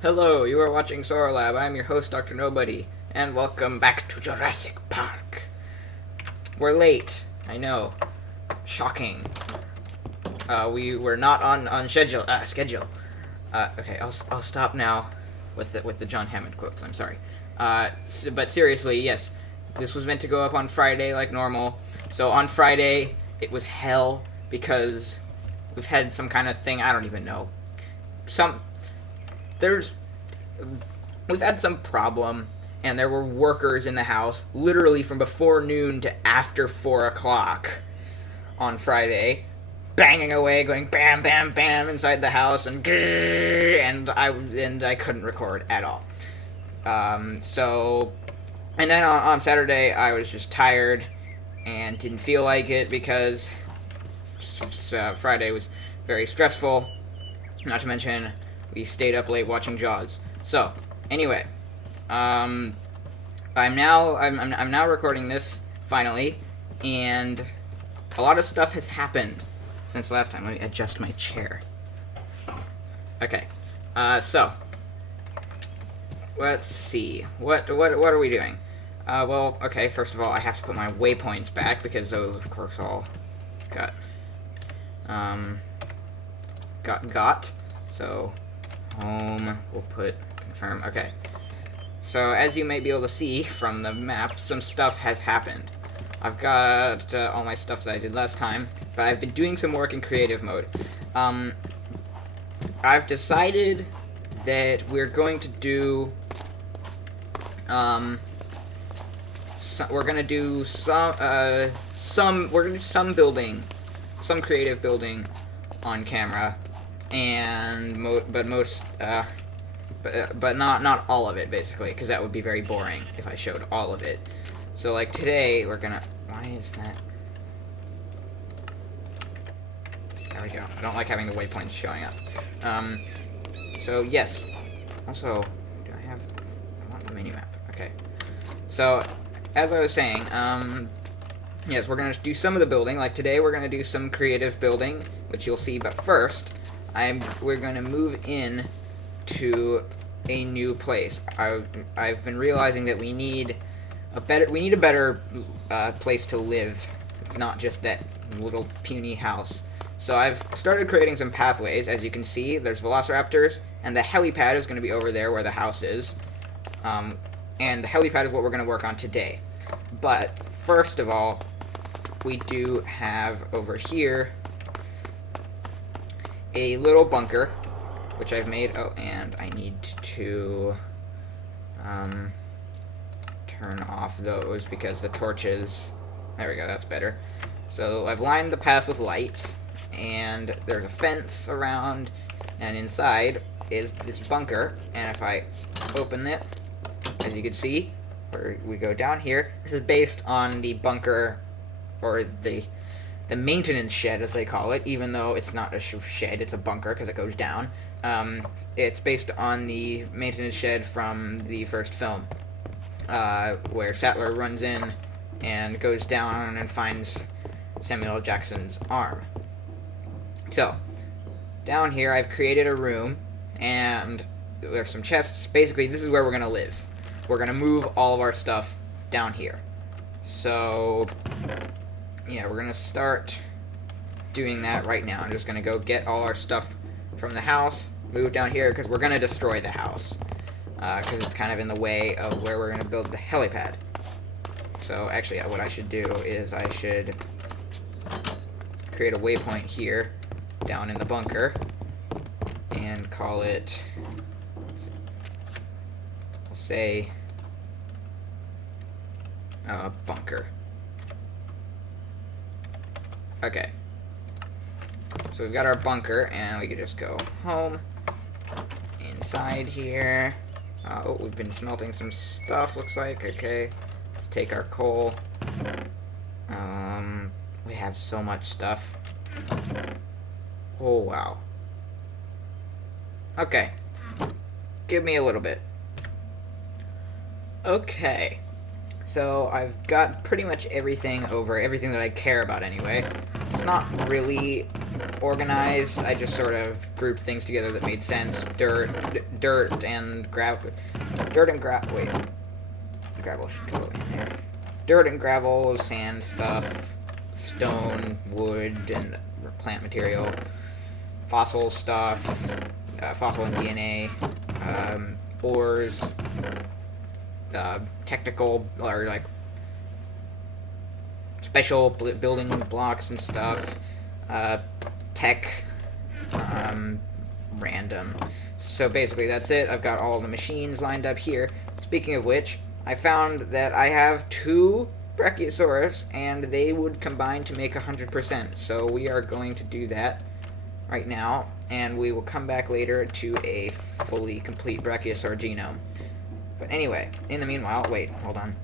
Hello, you are watching Sora Lab. I'm your host, Dr. Nobody, and welcome back to Jurassic Park. We're late, I know. Shocking. We were not on schedule. Okay, I'll stop now with the John Hammond quotes. I'm sorry. But seriously, yes, this was meant to go up on Friday like normal. So on Friday, it was hell because we've had some kind of thing. I don't even know. We've had some problem, and there were workers in the house literally from before noon to after 4 o'clock on Friday, banging away, going bam, bam, bam inside the house, and I couldn't record at all. And then on Saturday I was just tired and didn't feel like it because Friday was very stressful. Not to mention we stayed up late watching Jaws. So, anyway, I'm now recording this finally, and a lot of stuff has happened since last time. Let me adjust my chair. Okay, so let's see. What are we doing? Well, okay. First of all, I have to put my waypoints back because those, of course, all got. So home. We'll put confirm. Okay. So as you may be able to see from the map, some stuff has happened. I've got all my stuff that I did last time, but I've been doing some work in creative mode. I've decided that we're going to do we're gonna do some building, some creative building on camera, and but not all of it, basically, because that would be very boring if I showed all of it. So like today we're gonna, why is that? There we go. I don't like having the waypoints showing up. So yes. Also, do I want the mini map? Okay. So as I was saying, yes, we're gonna do some of the building. Like today we're gonna do some creative building, which you'll see. But first, we're gonna move in to a new place. I've been realizing that we need a better place to live. It's not just that little puny house. So I've started creating some pathways. As you can see, there's velociraptors, and the helipad is going to be over there where the house is. And the helipad is what we're going to work on today. But first of all, we do have over here a little bunker, which I've made. Oh, and I need to turn off those because the torches. There we go, that's better. So I've lined the path with lights, and there's a fence around, and inside is this bunker. And if I open it, as you can see, where we go down here, this is based on the bunker, or the maintenance shed, as they call it, even though it's not a shed, it's a bunker because it goes down. It's based on the maintenance shed from the first film, where Sattler runs in and goes down and finds Samuel L. Jackson's arm. So, down here I've created a room, and there's some chests. Basically, this is where we're going to live. We're going to move all of our stuff down here. So, yeah, we're going to start doing that right now. I'm just going to go get all our stuff from the house, move down here, because we're going to destroy the house. Because it's kind of in the way of where we're going to build the helipad. So, actually, what I should do is I should create a waypoint here, down in the bunker, and call it, we'll say, bunker. Okay. So we've got our bunker, and we can just go home, inside here. Oh, we've been smelting some stuff, looks like. Okay, let's take our coal. We have so much stuff. Oh, wow. Okay. Give me a little bit. Okay. So, I've got pretty much everything that I care about anyway. It's not really organized. I just sort of grouped things together that made sense. Dirt and gravel. Wait, gravel should go in there. Dirt and gravel, sand stuff, stone, wood, and plant material, fossil stuff, fossil and DNA, ores, technical or like special building blocks and stuff, tech, random. So basically that's it. I've got all the machines lined up here. Speaking of which, I found that I have 2 Brachiosaurus, and they would combine to make 100%. So we are going to do that right now, and we will come back later to a fully complete Brachiosaur genome. But anyway, in the meanwhile, wait, hold on.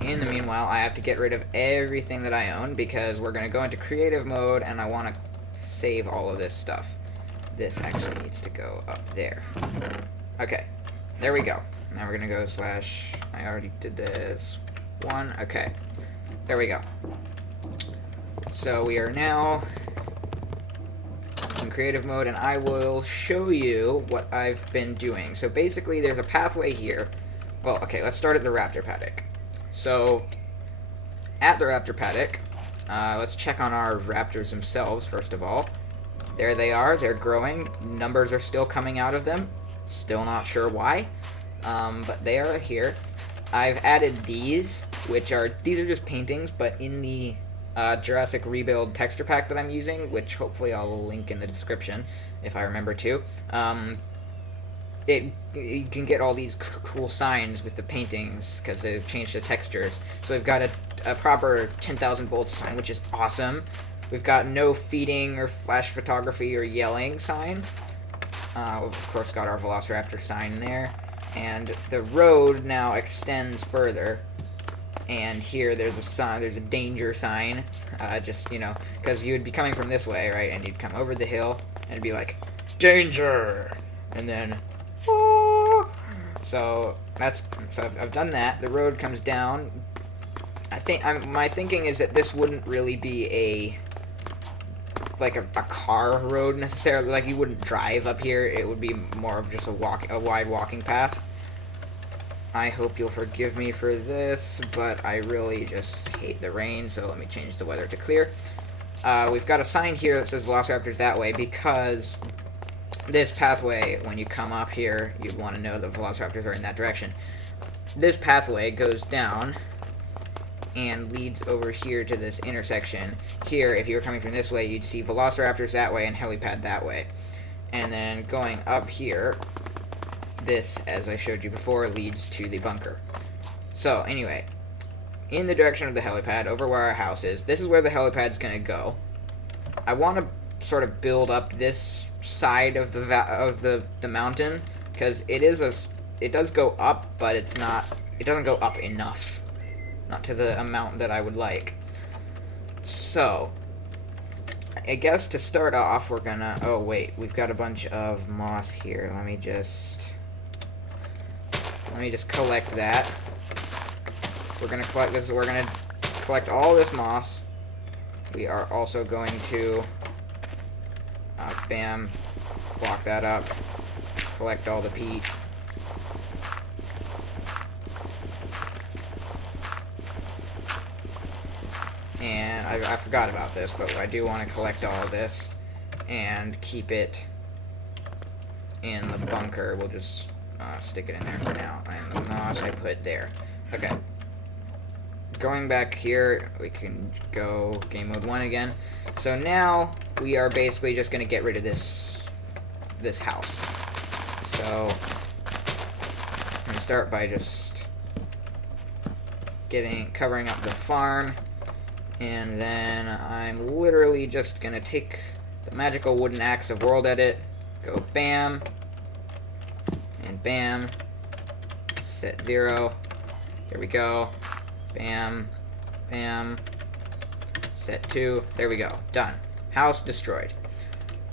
In the meanwhile, I have to get rid of everything that I own, because we're going to go into creative mode, and I want to save all of this stuff. This actually needs to go up there. Okay, there we go. Now we're going to go slash, I already did this one. Okay, there we go. So we are now in creative mode, and I will show you what I've been doing. So basically, there's a pathway here. Well, okay, let's start at the Raptor Paddock. So, at the Raptor Paddock, let's check on our raptors themselves, first of all. There they are, they're growing. Numbers are still coming out of them. Still not sure why, but they are here. I've added these, these are just paintings, but in the Jurassic Rebuild texture pack that I'm using, which hopefully I'll link in the description, if I remember to, you can get all these cool signs with the paintings because they've changed the textures. So we've got a proper 10,000 volts sign, which is awesome. We've got no feeding or flash photography or yelling sign. We've of course got our Velociraptor sign there, and the road now extends further. And here there's a sign, there's a danger sign, just, you know, because you would be coming from this way, right, and you'd come over the hill and it'd be like, danger, and then so I've done that. The road comes down. My thinking is that this wouldn't really be a car road necessarily. Like, you wouldn't drive up here. It would be more of just a wide walking path. I hope you'll forgive me for this, but I really just hate the rain, so let me change the weather to clear. We've got a sign here that says Velociraptors that way, because this pathway, when you come up here, you'd want to know the Velociraptors are in that direction. This pathway goes down and leads over here to this intersection. Here, if you were coming from this way, you'd see Velociraptors that way and Helipad that way. And then going up here, this, as I showed you before, leads to the bunker. So, anyway, in the direction of the helipad, over where our house is, this is where the helipad's going to go. I want to sort of build up this side of the mountain, because it does go up, but it doesn't go up enough. Not to the amount that I would like. So, I guess to start off, we're gonna... Oh, wait. We've got a bunch of moss here. Let me just collect that. We're gonna collect this. We're gonna collect all this moss. We are also going to... bam. Block that up. Collect all the peat. And I forgot about this, but I do want to collect all of this and keep it in the bunker. We'll just stick it in there for now. And the moss I put there. Okay. Going back here, we can go game mode 1 again. So now we are basically just going to get rid of this house. So I'm going to start by just covering up the farm. And then I'm literally just going to take the magical wooden axe of World Edit, go bam, and bam, set 0, there we go, bam, bam, set 2, there we go, done. House destroyed.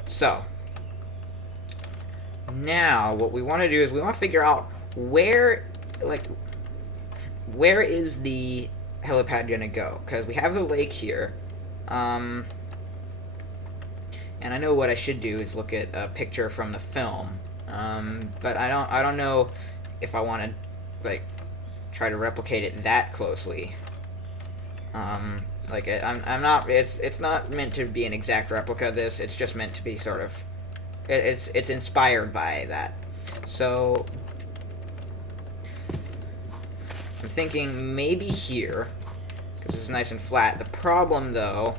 So, now what we want to do is we want to figure out where is the helipad gonna go, because we have the lake here. And I know what I should do is look at a picture from the film, but I don't know if I want to like try to replicate it that closely. Like I'm not. It's not meant to be an exact replica of this. It's just meant to be sort of. It's inspired by that. So I'm thinking maybe here, because it's nice and flat. The problem though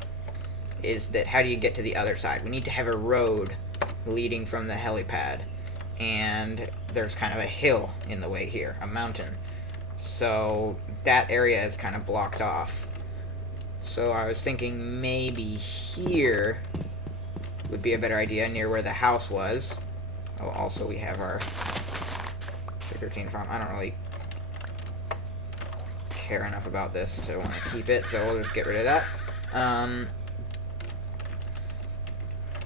is that how do you get to the other side? We need to have a road leading from the helipad, and there's kind of a hill in the way here, a mountain. So that area is kind of blocked off. So I was thinking maybe here would be a better idea, near where the house was. Oh, also we have our sugarcane farm. I don't really care enough about this to want to keep it, so we'll just get rid of that.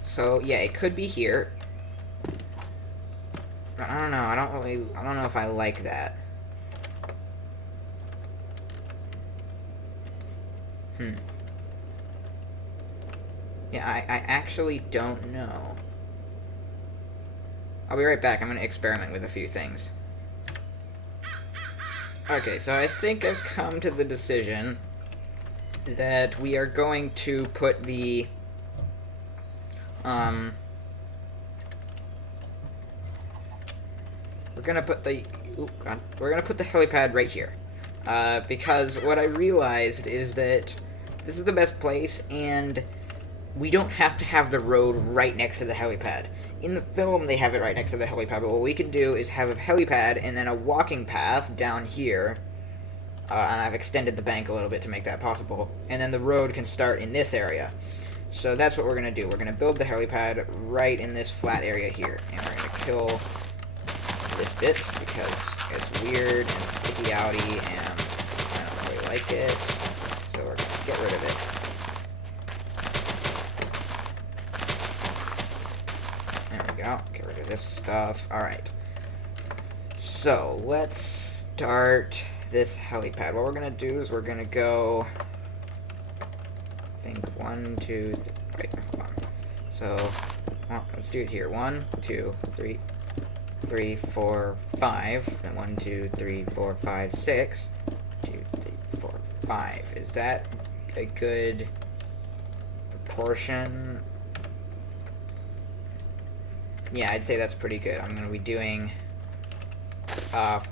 So yeah, it could be here. But I don't know. I don't know if I like that. Yeah, I actually don't know. I'll be right back. I'm going to experiment with a few things. Okay, so I think I've come to the decision that we are going to put the we're gonna put the helipad right here, because what I realized is that this is the best place, and we don't have to have the road right next to the helipad. In the film, they have it right next to the helipad, but what we can do is have a helipad and then a walking path down here, and I've extended the bank a little bit to make that possible, and then the road can start in this area. So that's what we're going to do. We're going to build the helipad right in this flat area here, and we're going to kill this bit because it's weird and sticky outy, and I don't really like it, so we're going to get rid of it. There we go. Get rid of this stuff. Alright. So, let's start this helipad. What we're going to do is we're going to go... I think 1, 2, 3, wait, hold on. So, well, let's do it here. 1, 2, 3, 3, 4, 5. Then 1, 2, 3, 4, 5, 6. 2, 3, 4, 5. Is that a good proportion? Yeah, I'd say that's pretty good. I'm going to be doing at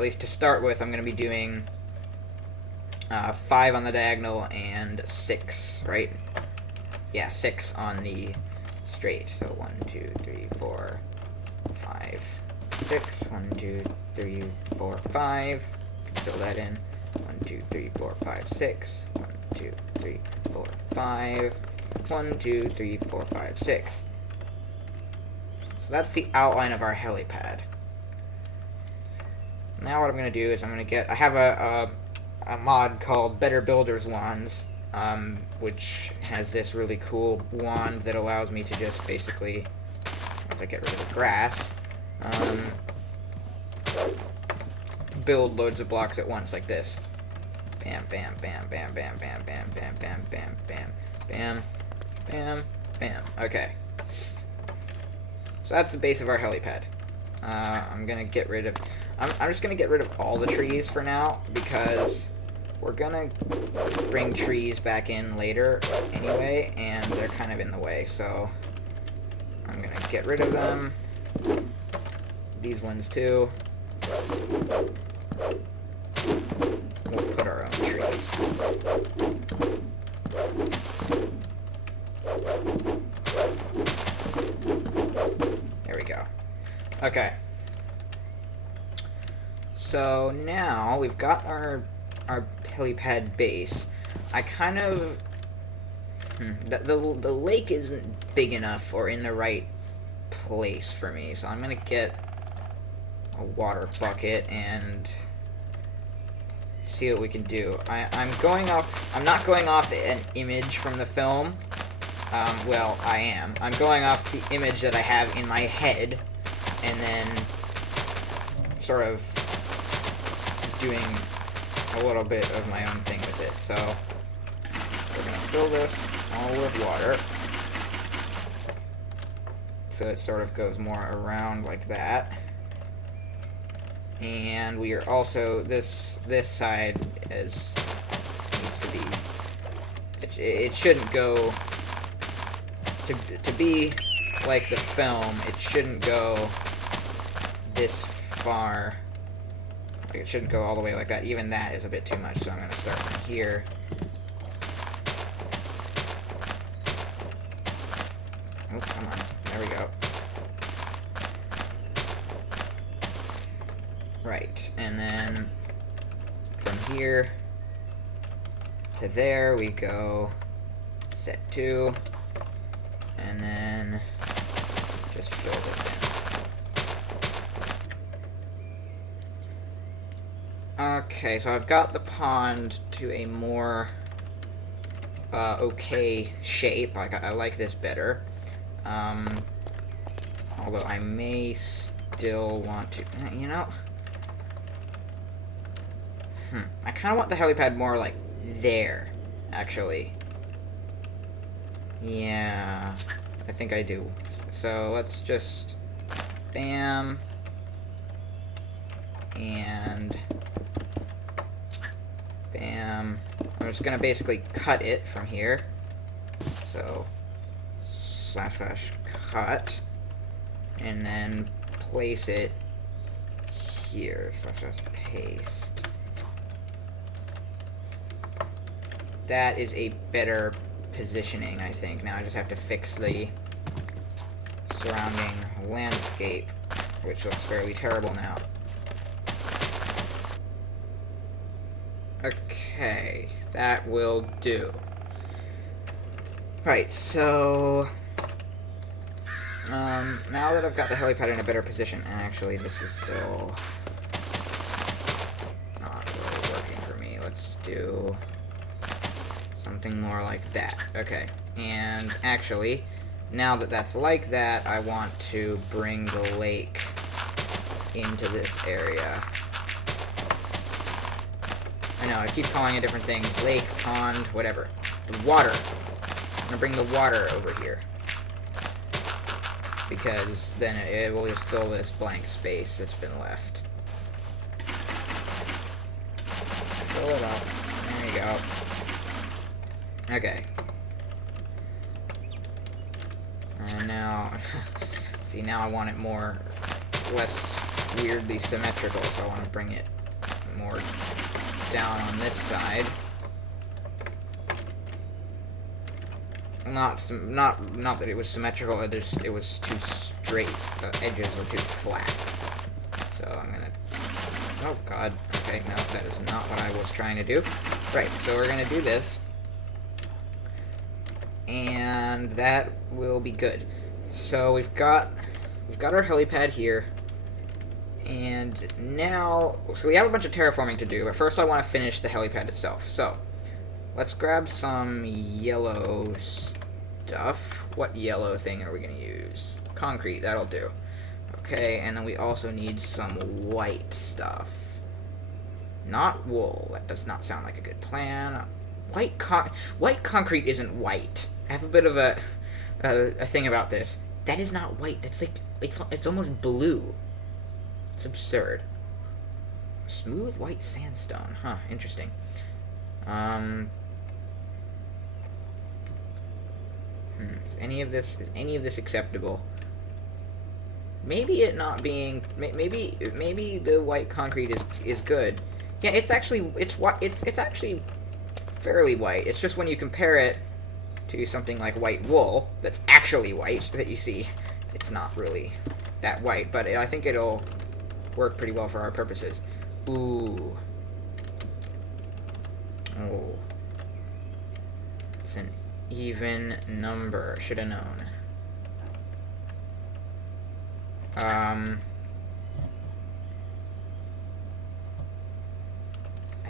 least to start with, I'm going to be doing 5 on the diagonal and 6, right? Yeah, 6 on the straight. So 1, 2, 3, 4, 5, 6. 1, 2, 3, 4, 5. Fill that in. 1, 2, 3, 4, 5, 6. 1, 2, 3, 4, 5. 1, 2, 3, 4, 5, 6. So that's the outline of our helipad. Now what I'm going to do is I'm going to get... I have a mod called Better Builder's Wands, which has this really cool wand that allows me to just basically, once I get rid of the grass, build loads of blocks at once like this. Bam, bam, bam, bam, bam, bam, bam, bam, bam, bam, bam, bam, bam, bam. Okay. So that's the base of our helipad. I'm gonna get rid of... I'm just gonna get rid of all the trees for now, because we're gonna bring trees back in later anyway, and they're kind of in the way, so I'm gonna get rid of them. These ones too. We'll put our own trees. There we go. Okay. So now we've got our helipad base. I kind of... The lake isn't big enough or in the right place for me, so I'm going to get a water bucket and see what we can do. I'm not going off an image from the film. Well, I am. I'm going off the image that I have in my head, and then sort of doing a little bit of my own thing with it. So we're going to fill this all with water. so it sort of goes more around like that. And we are also, this side needs to be, it shouldn't go, to be like the film, it shouldn't go this far. Like, it shouldn't go all the way like that. Even that is a bit too much, so I'm going to start from here. Oh, come on. There we go. Right, and then from here to there we go set 2, and then just fill this in. Okay, so I've got the pond to a more okay shape. I like this better. Although I may still want to, you know, I kind of want the helipad more like there, actually. Yeah, I think I do. So let's just bam, and bam. I'm just gonna basically cut it from here. So / cut, and then place it here. So just paste. That is a better positioning, I think. Now I just have to fix the surrounding landscape, which looks fairly terrible now. Okay, that will do. Right, so now that I've got the helipad in a better position, and actually this is still not really working for me. Let's do something more like that. Okay, and actually, now that that's like that, I want to bring the lake into this area. I know, I keep calling it different things. Lake, pond, whatever. The water. I'm gonna bring the water over here. Because then it will just fill this blank space that's been left. Fill it up. There you go. Okay. And now, see, now I want it less weirdly symmetrical, so I want to bring it more down on this side. Not that it was symmetrical, it was too straight. The edges were too flat. So I'm gonna, oh god, okay, no, that is not what I was trying to do. Right, so we're gonna do this. And that will be good. So we've got our helipad here, and now, so we have a bunch of terraforming to do, but first I want to finish the helipad itself. So let's grab some yellow stuff. What yellow thing are we going to use? Concrete, that'll do. Okay, and then we also need some white stuff. Not wool, that does not sound like a good plan. White concrete isn't white. I have a bit of a thing about this. That is not white. That's like, it's almost blue. It's absurd. Smooth white sandstone. Huh, interesting. Is any of this acceptable? Maybe it not being, maybe the white concrete is good. Yeah, it's actually fairly white. It's just when you compare it to something like white wool that's actually white that you see it's not really that white, but I think it'll work pretty well for our purposes. Ooh. Oh. It's an even number. Should have known. I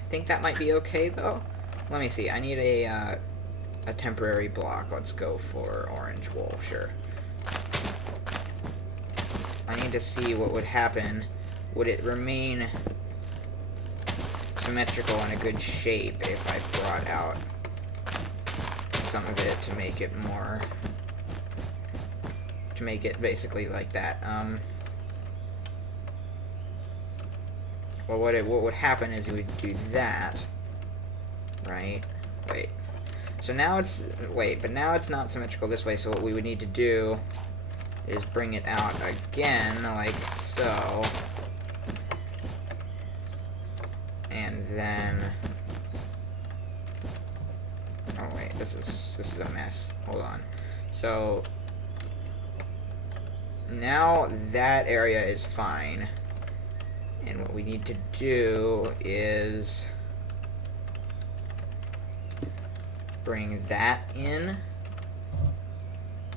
think that might be okay, though. Let me see. I need a temporary block. Let's go for orange wool. Sure. I need to see what would happen. Would it remain symmetrical and a good shape if I brought out some of it to make it more to make it basically like that. Well, what would happen is you would do that, right? Wait. So now it's, but now it's not symmetrical this way, so what we would need to do is bring it out again, like so. And then, oh wait, this is a mess. Hold on. So now that area is fine. And what we need to do is bring that in.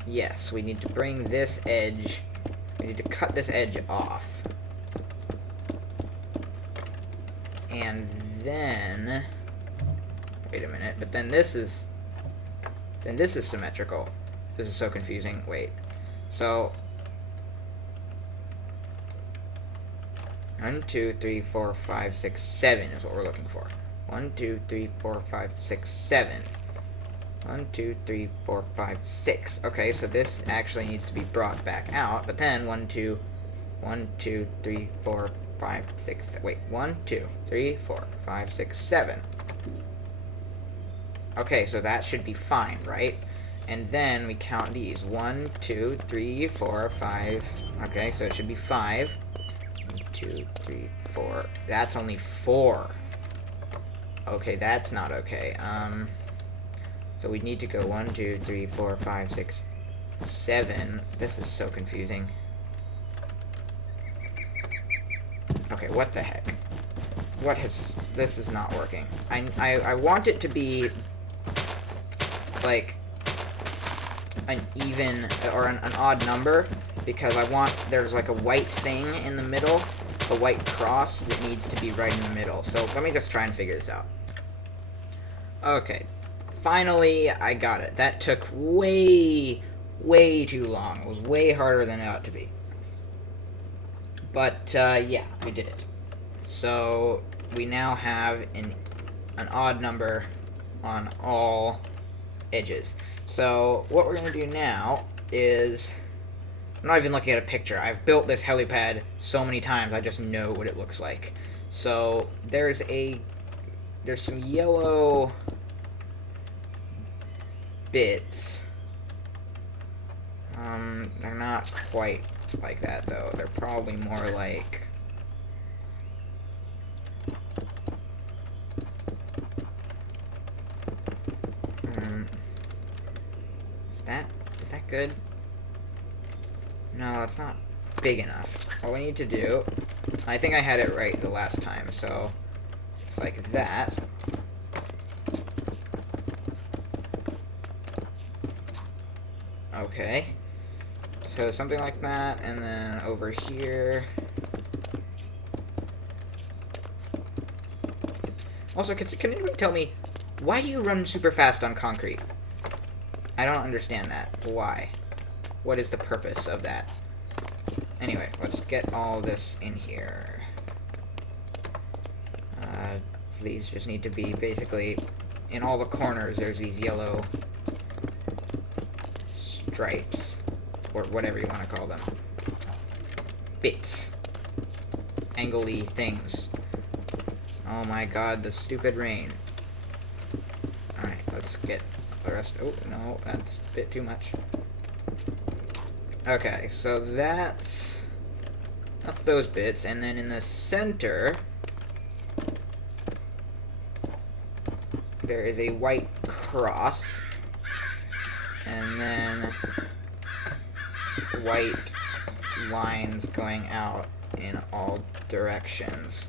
Yes, we need to bring this edge, we need to cut this edge off. And then, wait a minute, but then this is symmetrical. This is so confusing. Wait. So 1, 2, 3, 4, 5, 6, 7 is what we're looking for. 1, 2, 3, 4, 5, 6, 7. 1, 2, 3, 4, 5, 6. Okay, so this actually needs to be brought back out, but then 1, 2, 3, 4, 5, 6. Wait, 1, 2, 3, 4, 5, 6, 7. Okay, so that should be fine, right? And then we count these. 1, 2, 3, 4, 5. Okay, so it should be 5. 1, 2, 3, 4. That's only 4. Okay, that's not okay. So we need to go 1, 2, 3, 4, 5, 6, 7. This is so confusing. Okay, what the heck? This is not working. I want it to be like an even or an odd number, because there's like a white thing in the middle, a white cross that needs to be right in the middle. So let me just try and figure this out. Okay, finally I got it. That took way too long. It was way harder than it ought to be. But yeah, we did it. So we now have an odd number on all edges. So what we're going to do now is, I'm not even looking at a picture. I've built this helipad so many times, I just know what it looks like. So there's some yellow bits. They're not quite like that though. They're probably more like, is that good? No, that's not big enough. What we need to do, I think I had it right the last time, so it's like that. Okay. So something like that, and then over here. Also, can anyone tell me, why do you run super fast on concrete? I don't understand that. Why? What is the purpose of that? Anyway, let's get all this in here. These just need to be basically, in all the corners, there's these yellow stripes, or whatever you want to call them. Bits. Angly things. Oh my god, the stupid rain. Alright, let's get the rest. Oh, no, that's a bit too much. Okay, so that's those bits, and then in the center there is a white cross, and then white lines going out in all directions.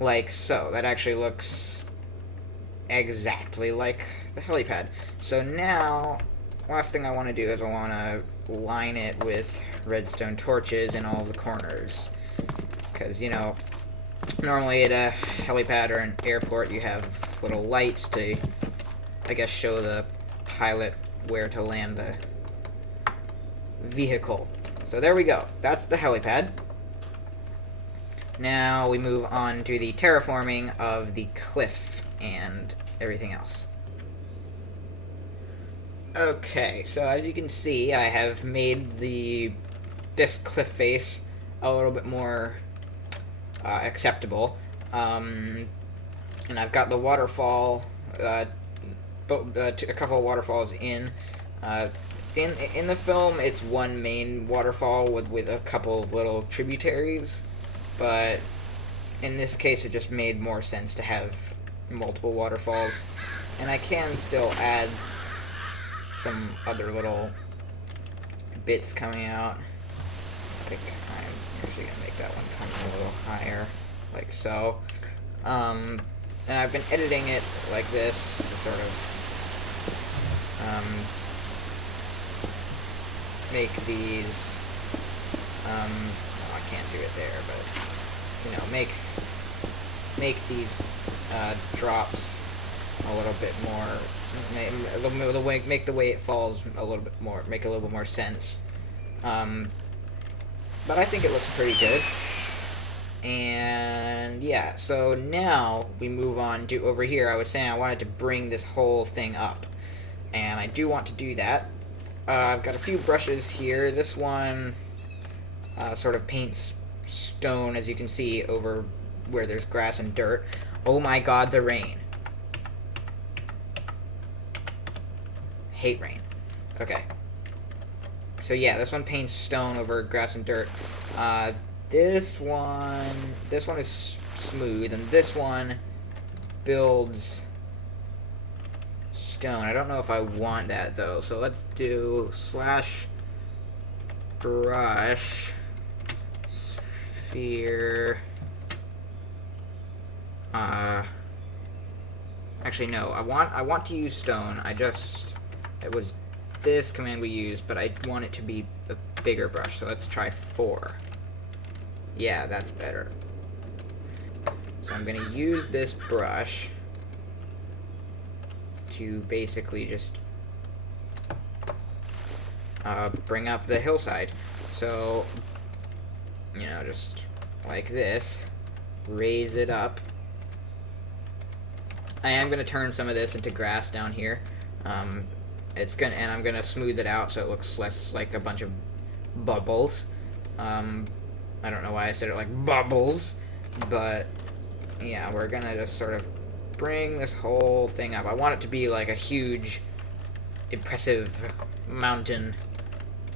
Like so. That actually looks exactly like the helipad. So now, last thing I want to do is I want to line it with redstone torches in all the corners. Because, you know, normally at a helipad or an airport you have little lights to, I guess, show the pilot where to land the vehicle. So there we go. That's the helipad. Now we move on to the terraforming of the cliff and everything else. Okay, so as you can see, I have made this cliff face a little bit more acceptable, and I've got the waterfall, a couple of waterfalls in. Uh, in the film, it's one main waterfall with a couple of little tributaries, but in this case, it just made more sense to have multiple waterfalls, and I can still add some other little bits coming out. I think I'm actually gonna make that one come a little higher, like so. And I've been editing it like this to sort of make these. Well, I can't do it there, but you know, make these drops a little bit more. Make the way it falls a little bit more. Make a little bit more sense. But I think it looks pretty good. And yeah, so now we move on to over here. I was saying I wanted to bring this whole thing up, and I do want to do that. I've got a few brushes here. This one sort of paints stone, as you can see, over where there's grass and dirt. Oh my god, the rain. Hate rain. Okay. So yeah, this one paints stone over grass and dirt. This one is smooth, and this one builds stone. I don't know if I want that though, so let's do slash brush sphere. Actually no, I want to use stone. It was this command we used, but I want it to be a bigger brush, so let's try 4. Yeah, that's better. So I'm going to use this brush to basically just bring up the hillside. So, you know, just like this, raise it up. I am going to turn some of this into grass down here. And I'm gonna smooth it out so it looks less like a bunch of bubbles. I don't know why I said it like bubbles, but yeah, we're gonna just sort of bring this whole thing up. I want it to be like a huge, impressive mountain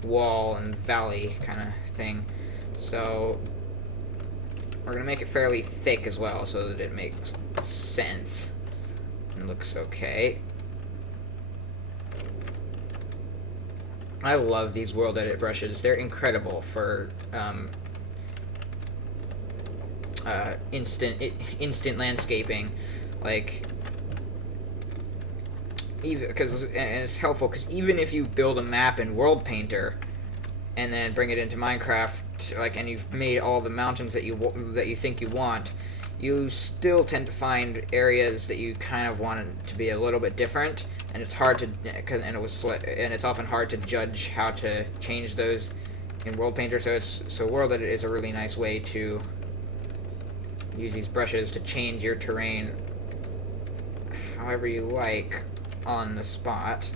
wall and valley kind of thing. So we're gonna make it fairly thick as well so that it makes sense and looks okay. I love these world edit brushes. They're incredible for instant landscaping, like even and it's helpful because even if you build a map in World Painter and then bring it into Minecraft, like, and you've made all the mountains that you think you want, you still tend to find areas that you kind of want it to be a little bit different. And it's hard to, and it's often hard to judge how to change those in World Painter. So World Edit is a really nice way to use these brushes to change your terrain however you like on the spot.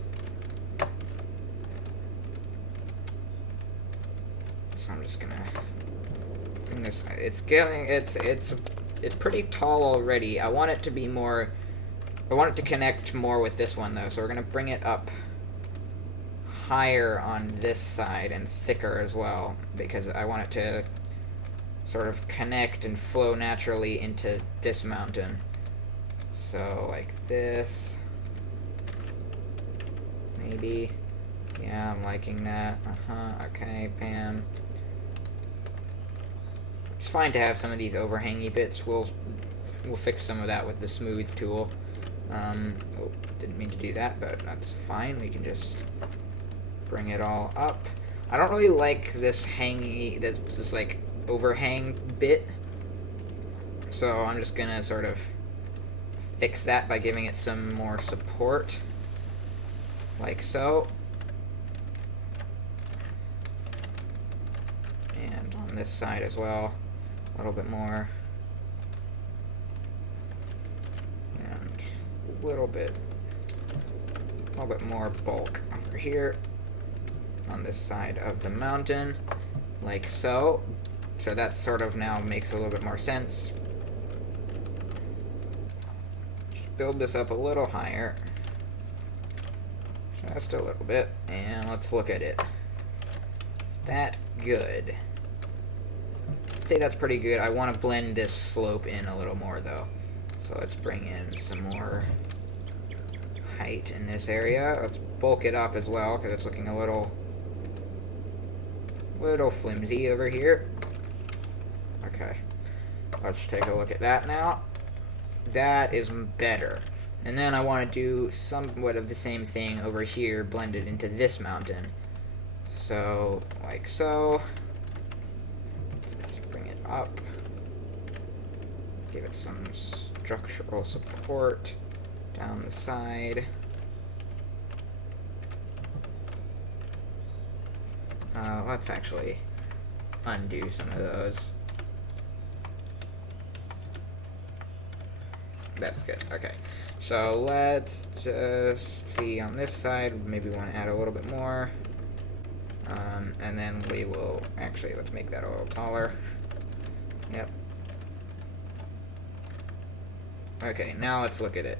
So I'm just gonna bring this. It's pretty tall already. I want it to be more. I want it to connect more with this one, though, so we're going to bring it up higher on this side and thicker as well, because I want it to sort of connect and flow naturally into this mountain. So, like this. Maybe. Yeah, I'm liking that. Okay, bam. It's fine to have some of these overhangy bits. We'll fix some of that with the smooth tool. Oh, didn't mean to do that, but that's fine. We can just bring it all up. I don't really like this this like overhang bit, so I'm just gonna sort of fix that by giving it some more support, like so. And on this side as well, a little bit more. A little bit more bulk over here on this side of the mountain, like so. So that sort of now makes a little bit more sense. Just build this up a little higher. Just a little bit, and let's look at it. Is that good? I'd say that's pretty good. I want to blend this slope in a little more, though. So let's bring in some more height in this area. Let's bulk it up as well, because it's looking a little flimsy over here. Okay, let's take a look at that now. That is better. And then I want to do somewhat of the same thing over here, blended into this mountain. So, like so. Just bring it up. Give it some structural support down the side. Let's actually undo some of those. That's good. Okay. So let's just see on this side. Maybe we want to add a little bit more. And then we will actually, let's make that a little taller. Yep. Okay, now let's look at it.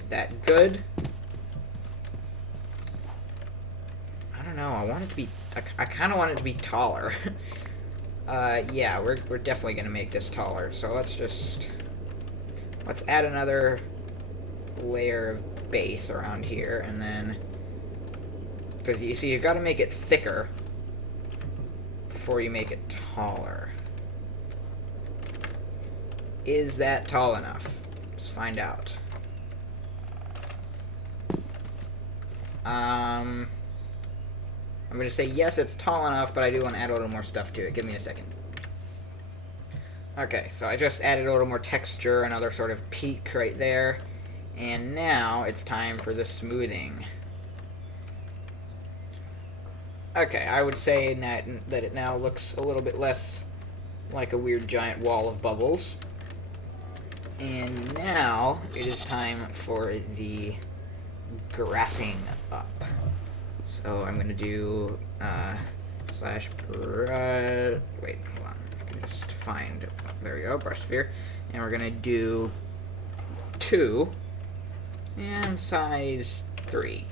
Is that good? I don't know. I want it to be. I kind of want it to be taller. Yeah, we're definitely gonna make this taller. So let's add another layer of base around here, and then, because you see, you've got to make it thicker before you make it taller. Is that tall enough? Let's find out. I'm going to say yes, it's tall enough, but I do want to add a little more stuff to it. Give me a second. Okay, so I just added a little more texture, another sort of peak right there. And now it's time for the smoothing. Okay, I would say that it now looks a little bit less like a weird giant wall of bubbles. And now it is time for the grassing up. So I'm going to do slash wait, hold on. I can just find, there we go, brush sphere. And we're going to do 2 and size 3.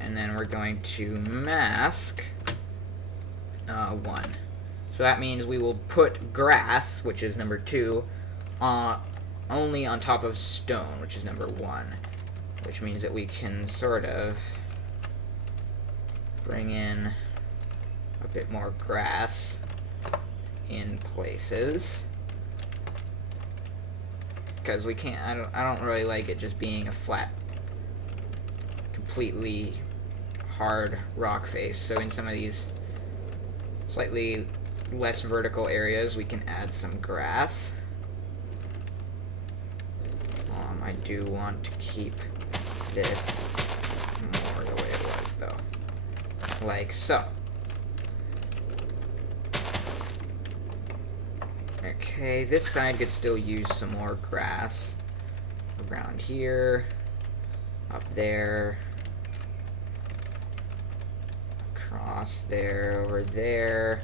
And then we're going to mask 1. So that means we will put grass, which is number 2, only on top of stone, which is number 1. Which means that we can sort of bring in a bit more grass in places. Because we can't, I don't really like it just being a flat, completely hard rock face. So in some of these slightly less vertical areas, we can add some grass. I do want to keep this more the way it was, though. Like so. Okay, this side could still use some more grass. Around here, up there, across there, over there,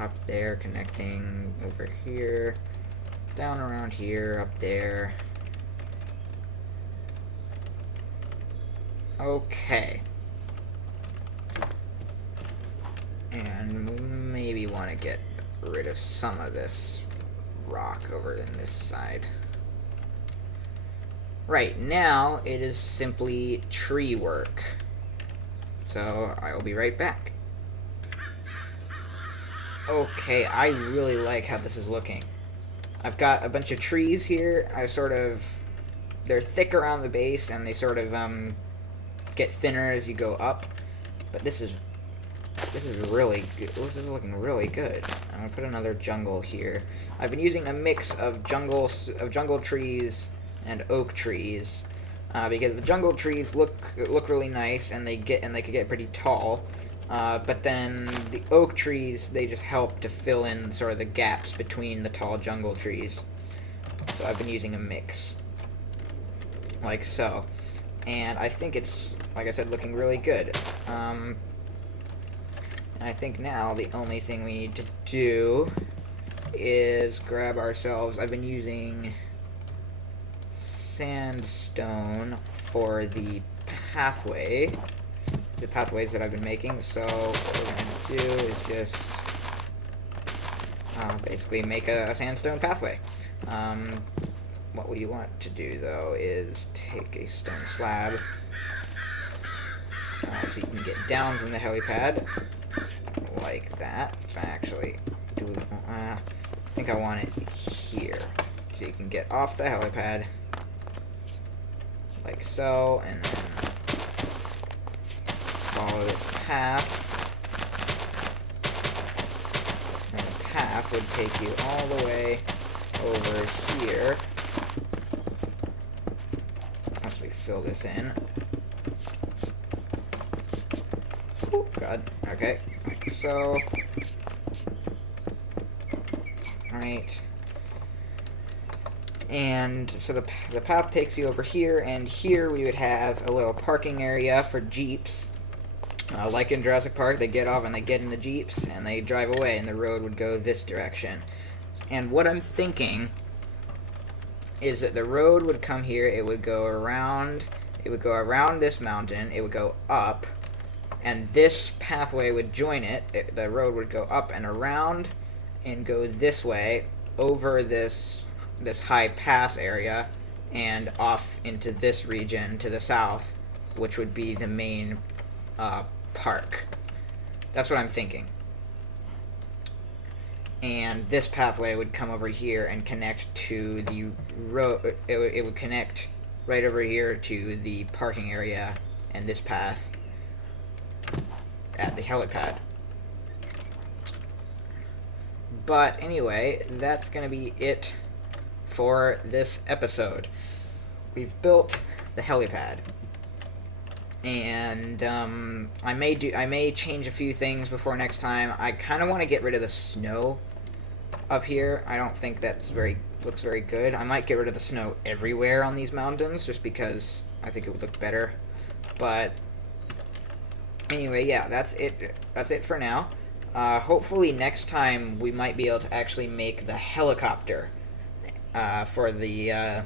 up there, connecting over here, down around here, up there. Okay. And maybe want to get rid of some of this rock over in this side. Right now, it is simply tree work. So, I will be right back. Okay, I really like how this is looking. I've got a bunch of trees here. They're thick around the base, and they sort of, get thinner as you go up. But this is really good. This is looking really good. I'm gonna put another jungle here. I've been using a mix of jungle trees and oak trees because the jungle trees look really nice, and they could get pretty tall. But then the oak trees, they just help to fill in sort of the gaps between the tall jungle trees. So I've been using a mix, like so. and I think it's, like I said, looking really good. I think now the only thing we need to do is grab ourselves, I've been using sandstone for the pathways that I've been making, so what we're going to do is just basically make a sandstone pathway. What we want to do, though, is take a stone slab so you can get down from the helipad, like that. Actually, I think I want it here, so you can get off the helipad, like so, and then follow this path. And the path would take you all the way over here. Once we fill this in. Oh, God. Okay. So. Right. And so the path takes you over here, and here we would have a little parking area for Jeeps. Like in Jurassic Park, they get off and they get in the Jeeps, and they drive away, and the road would go this direction. And what I'm thinking is that the road would come here, it would go around this mountain, it would go up, and this pathway would join it. The road would go up and around, and go this way, over this high pass area, and off into this region to the south, which would be the main park. That's what I'm thinking. And this pathway would come over here and connect to the road. It would connect right over here to the parking area and this path at the helipad. But anyway, that's going to be it for this episode. We've built the helipad. And I may change a few things before next time. I kind of want to get rid of the snow up here. I don't think that's looks very good. I might get rid of the snow everywhere on these mountains, just because I think it would look better. But anyway, yeah, that's it. That's it for now. Hopefully next time we might be able to actually make the helicopter for the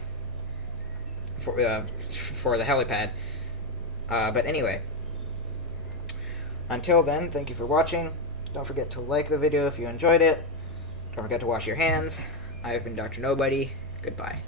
helipad. But anyway, until then, thank you for watching. Don't forget to like the video if you enjoyed it. Don't forget to wash your hands. I have been Dr. Nobody. Goodbye.